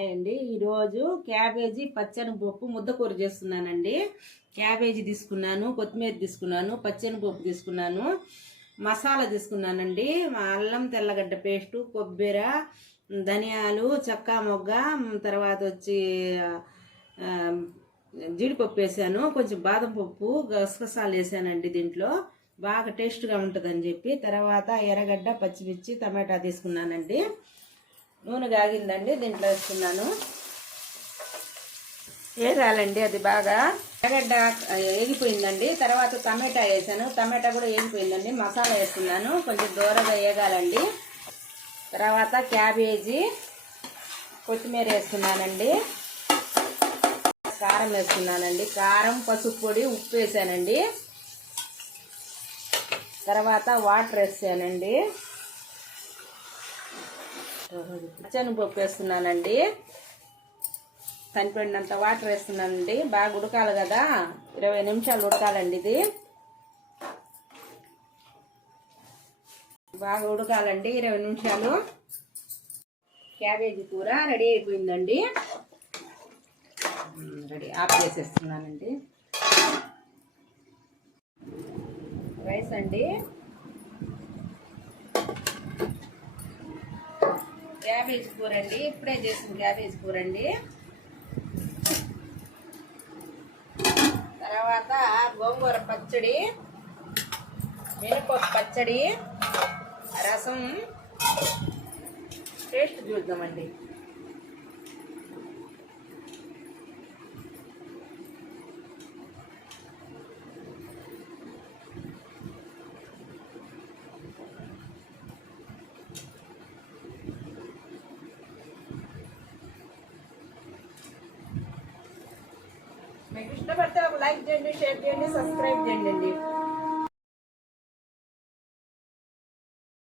Hi అండి. ఈరోజు cabbage పచ్చెనగపప్పు ముద్దకూర చేస్తున్నానండి. క్యాబేజీ తీసుకున్నాను, కొత్తిమీర తీసుకున్నాను, పచ్చెనగపప్పు తీసుకున్నాను, మసాలా తీసుకున్నానండి. అల్లం తెల్లగడ్డ పేస్టు, కొబ్బరి, ధనియాలు, చెక్క మొగ్గ, తర్వాత వచ్చి జీడిపప్పు వేసాను, కొంచెం బాదం పప్పు, గసగసాలు వేసానండి. దీంట్లో బాగా టేస్ట్గా ఉంటుందని చెప్పి తర్వాత ఎర్రగడ్డ, పచ్చిమిర్చి, టమాటా తీసుకున్నానండి. నూనె కాగిందండి, దీంట్లో వేసుకున్నాను. వేగాలండి, అది బాగా ఎర్రగడ్డ వేగిపోయిందండి. తర్వాత టమాటా వేసాను, టమాటా కూడా వేగిపోయిందండి. మసాలా వేస్తున్నాను, కొంచెం దూరగా వేగాలండి. తర్వాత క్యాబేజీ, కొత్తిమీర వేస్తున్నానండి, కారం వేస్తున్నానండి, కారం, పసుపు పొడి, ఉప్పు వేసానండి. తర్వాత వాటర్ వేసానండి, పచ్చెనగపప్పు వేస్తున్నానండి, సరిపడినంత వాటర్ వేస్తున్నానండి. బాగా ఉడకాలి కదా, 20 నిమిషాలు ఉడకాలండి. ఇది బాగా ఉడకాలండి, 20 నిమిషాలు. క్యాబేజీ కూర రెడీ అయిపోయిందండి. రెడీ ఆఫ్ చేసేస్తున్నానండి. రైస్ అండి, క్యాబేజీ కూర అండి, ఇప్పుడే చేసిన క్యాబేజీ కూర అండి. తర్వాత గోంగూర పచ్చడి, మినపప్పు పచ్చడి, రసం. టేస్ట్ చూద్దామండి. మీకు ఇష్టపడితే ఒక లైక్ చేయండి, షేర్ చేయండి, సబ్స్క్రైబ్ చేయండి.